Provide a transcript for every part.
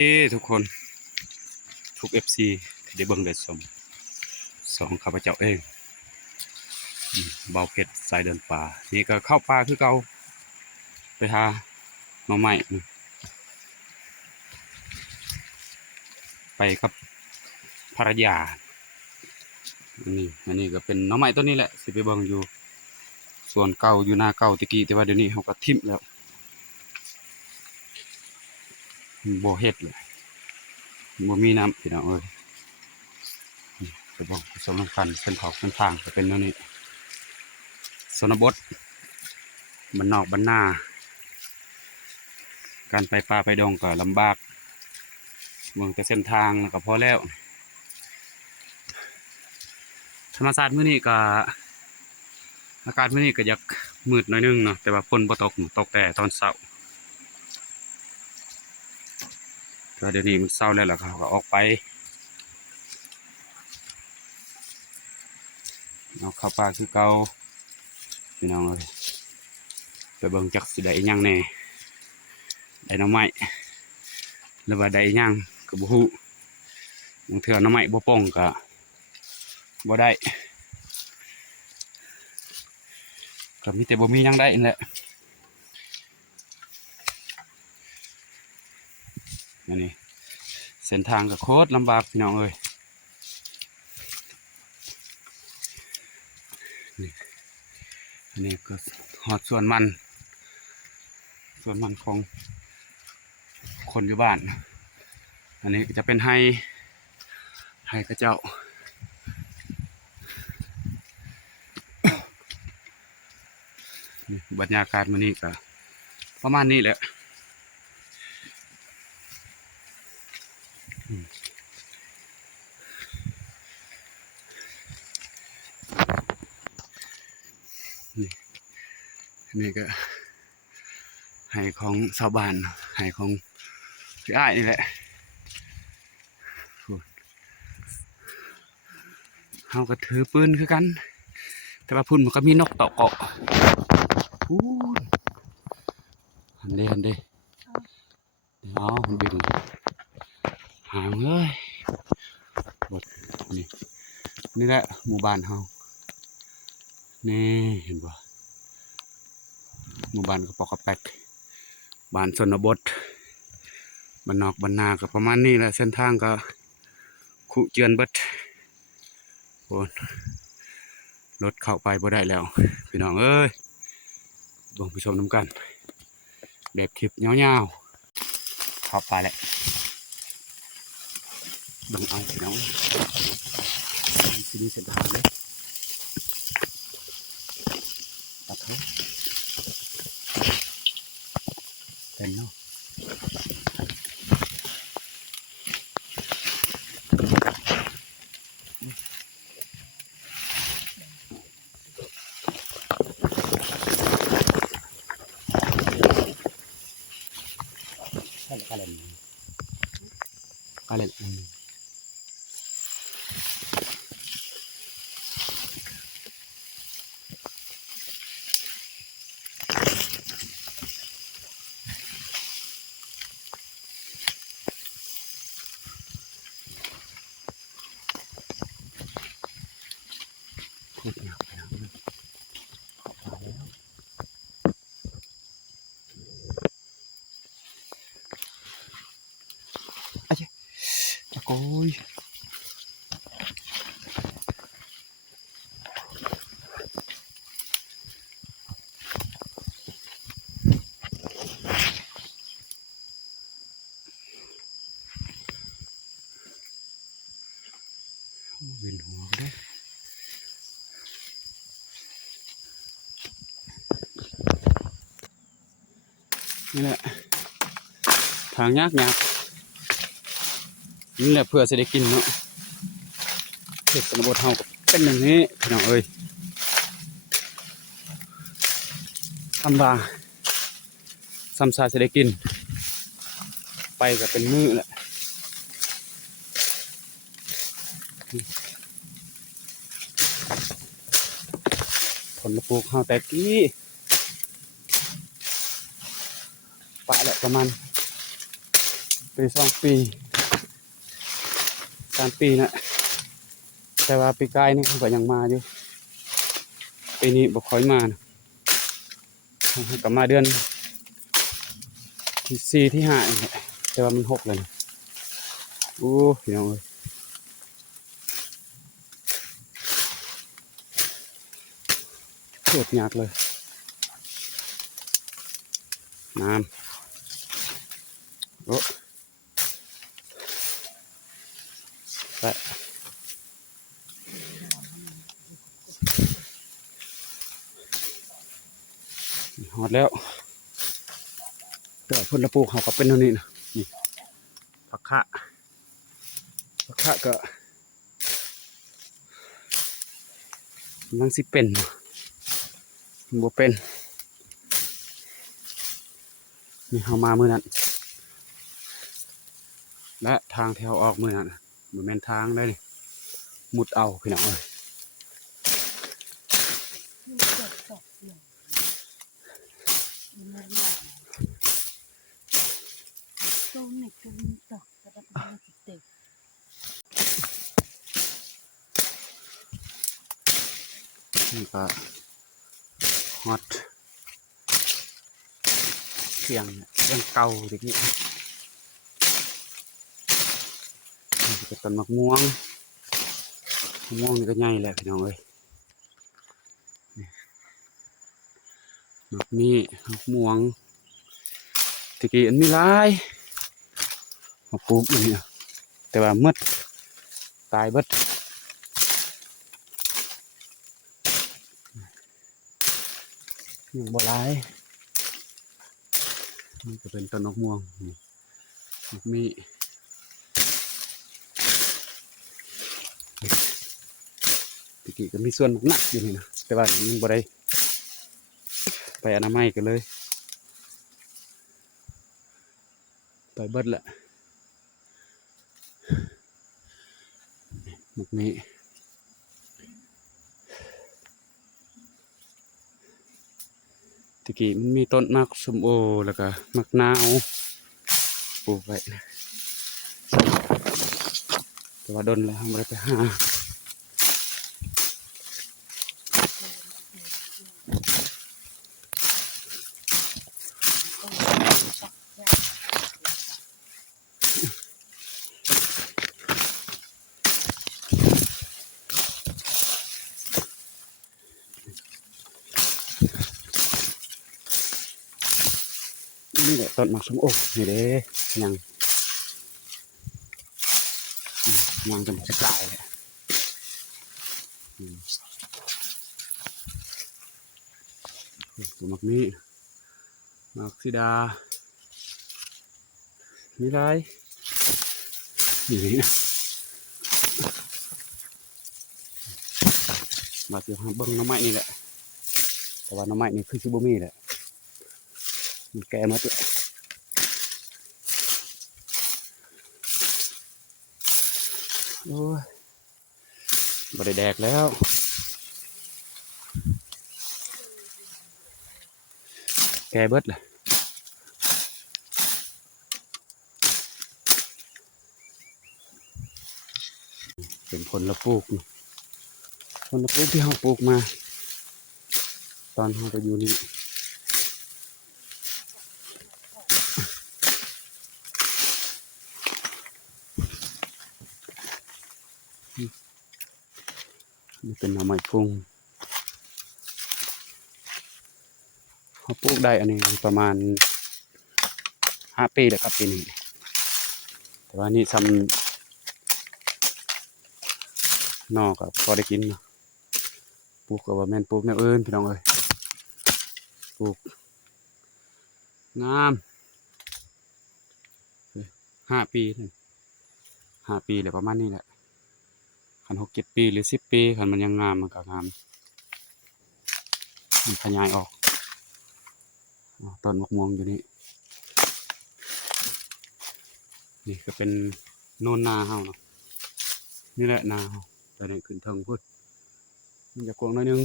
ทุกคนทุก FC ที่ได้เบิ่งได้ชมสองข้าพเจ้าเองเบาเพชรสายเดินป่านี่ก็เข้าป่าคือเก่าไปหาหน่อไม้ไปกับภรรยาอันนี้ก็เป็นหน่อไม้ต้นนี้แหละสิไปเบิ่งอยู่ส่วนเก่าอยู่หน้าเก่าตะกี้แต่ว่าเดี๋ยวนี้เขาก็ทิ่มแล้วบ่เฮ็ดเลยบ่มีน้ำพี่น้องเอ้ยไปเบิ่งสำคัญเส้นทางจะเป็นแนวนี้ชนบทบ้านนอกบ้านนาการไปป่าไปดงก็ลำบากเมืองแต่เส้นทางก็พอแล้วธรรมศาสตร์มื้อนี้ก็อากาศมื้อนี้ก็อยากมืดหน่อยนึงเนาะแต่ว่าฝนบ่ตกตกแต่ตอนเช้าแต่เดี๋ยวนี้มันเช้าแล้วล่ะเขาก็ออกไปเอาเข้าป่าคือเก่าพี่น้องเอ้ยไปเบิ่งจักสิได้อิหยังแน่ได้หน่อไม้หรือว่าได้อิหยังก็บ่ฮู้บางเทื่อหน่อไม้บ่ป่องก็บ่ได้ก็มีแต่บ่มีหยังได้นั่นแหละอันนี้เส้นทางก็โคตรลำบากพี่น้องเอ้ยนี่อันนี้ก็ฮอดส่วนมันของคนอยู่บ้านอันนี้จะเป็นไฮกระเจ้าบรรยากาศมื้อนี้ก็ประมาณนี้แหละนี่ก็ไห้ของชาวบ้านไห้ของพี่อ้ายนี่แหละเขาก็ถือปืนคือกันแต่ว่าพุ่นมันก็มีนกต่อเกาะพูนหันเด้อ๋อมันบินหางเลยบดนี่แหละหมู่บ้านเขานี่เห็นป่ะหมู่บ้านกระปอกกระแปกบ้านชนบทบ้านนอกบ้านนาก็ประมาณนี้แหละเส้นทางก็ขุเจือนเบิดโอ้รถเข้าไปบ่ได้แล้วพี่น้องเอ้ยลงไปชมน้ำกันแบบคลิปยาวๆเข้าไปแหละบังเอาพี่น้องที่นี่เส้นทางเลยตัดเขาเต็มเนาะkalian aja Cakoiวินหัวได้นี่แหละทางยากนี่แหละเพื่อจะได้กินเนาะเห็ดชนบทเฮาก็เป็นอย่างนี้พี่น้องเอ้ยทำว่าซ้ำซาจะได้กินไปก็เป็นมื้อแหละผลปลูกเฮาแต่กี้ปะแหละประมาณ ป ปี2 ปี3 ปีนะแต่ว่าปีกายนี่เขาก็ยังมาอยู่ปีนี้บ่ค่อยมานะเขาก็มาเดือนที่4ที่5นี่แหละแต่ว่ามัน6เลยนะโอ้พี่น้องเอ้ยโคตรยากเลยน้ำโอ้ไปหอดแล้วแต่ว่าเพิ่นละปลูกเขาก็เป็นเท่านี้นะนี่ผักคะก็กำลังสิเป็นบ่เป็นนี่เขามามื้อนั้นและทางแถวออกมื้อนั้นบ่แม่นทางเลยนี่มุดเอาพี่น้องเอ้ยนี่ก็ฮอตเสียงเก่าตะกี้นี่ก็ต้นมะม่วงนี่ก็ใหญ่แหละพี่น้องเอ้ยมะม่วงตะกี้อันมีหลายมาปลูกอยู่นี่นะแต่ว่าหมดตายเบิดยังบ่หลายนี่ก็เป็นต้นมะม่วงนี่มีตะกี้ก็มีส่วนหนักอยู่นี่นะแต่ว่ายังบ่ได้ไปอนามัยกันเลยไปเบิดแหละหมกนี้ตะกี้มันมีต้นมักส้มโอแล้วก็มักนาวปลูกไว้นะแต่ว่าดนแล้วไม่ได้ไปหานี่แหละต้นมักส้มโอนี่เด้ยังจนจะกลายเลยมักนี้มักซิดามีไรอยู่นี่นะมาเจอหาเบิ้งน้ำไม้นี่แหละแต่ว่าน้ำไม้นี่คือชิบุมีแหละมันแก่มาตัวโอ้ยบ่ได้แดกแล้วแก่เบิดเลยเป็นผลละปลูกที่เราปลูกมาตอนเราไปอยู่นี่นี่เป็นหน่อไม้พุ่งเขาปลูกได้อันนี้ประมาณ5 ปีแล้วครับปีนี้แต่ว่านี่ทำนอกกับพอได้กินเนาะปลูกกับว่าแม่นปลูกแนวอื่นพี่น้องเอ้ยปลูกงาม5 ปีเลยประมาณนี้แหละขัน6-7 ปีหรือ10 ปีขันมันยังงามมันก็งามมันขยายออกต้นมะม่วงอยู่นี่นี่ก็เป็นโนนนาเฮาเนาะนี่แหละนาเฮาแต่นี่ขึ้นเทิงพุดมันจะกว้างหน่อยนึง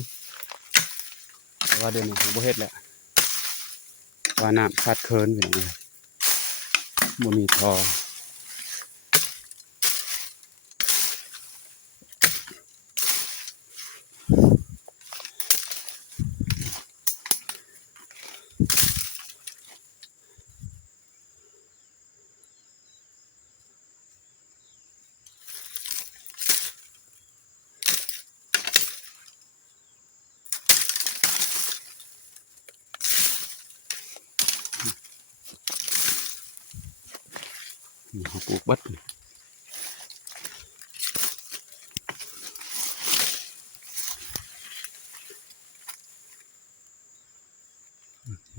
แต่ว่าเดี๋ยวนี้ผมบ่เฮ็ดแหละว่าน้ำขาดเคินอยู่เลยบ่มีท่อ เขาปลูกบัด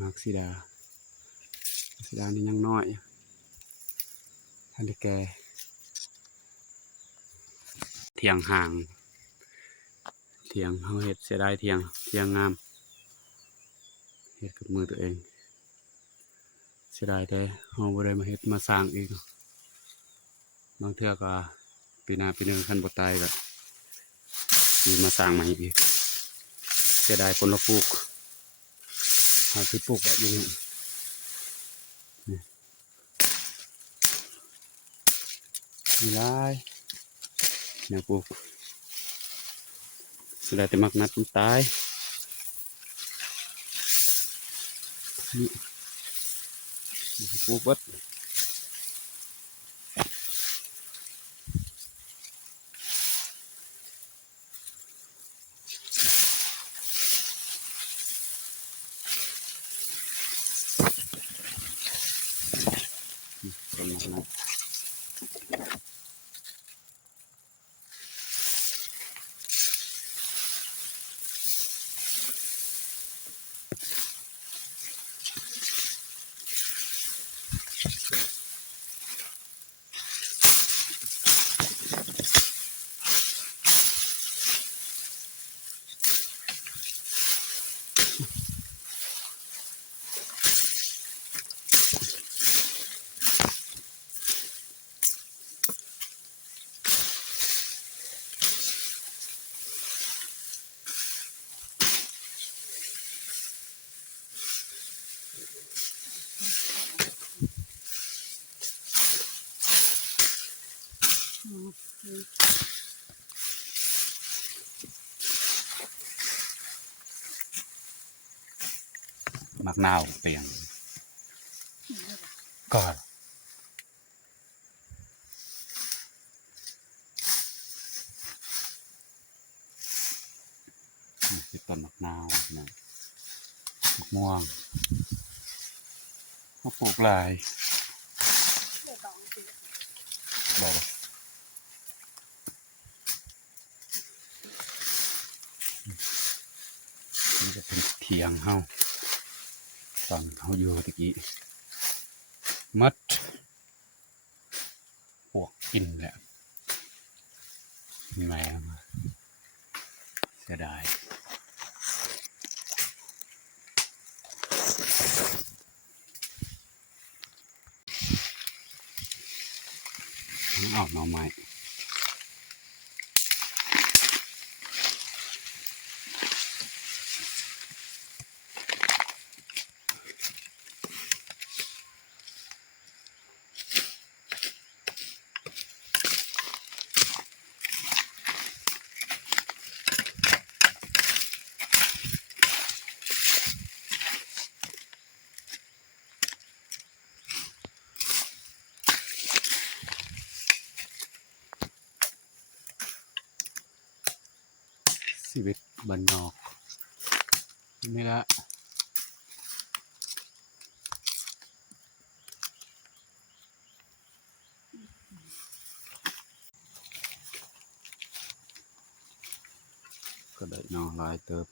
มักซิดานี่ยังน้อยทันได้แก่เทียงห่างเทียงเขาเห็ดเสียดายเทียงงามเห็ดกับมือตัวเองเสียดายแต่เขาบ่ได้มาเห็ดมาสร้างอีกบางเทื่อก็ปีหน้าปีหนึ่งคันบ่ตายก็มีมาสร้างใหม่อีกเสียดายคนละปลูกเอาที่ปลูกไว้อยู่นี่มีหลายแนวปลูกเสียดายแต่มักนัดมันตายนี่ปลูกวัดต้นมักนัดมักนาวเตียงก่อนนี่ต้นมักนาวนะมะม่วงเขาปลูกหลายบอกว่านี่จะเป็นเถียงเฮาตอนเขาอยู่ตะกี้มัดพวกกินแหละแมวเสียดายออกหน่อไม้ชีวิตบ้านนอกนี่ละก็ได้นอลายเติบ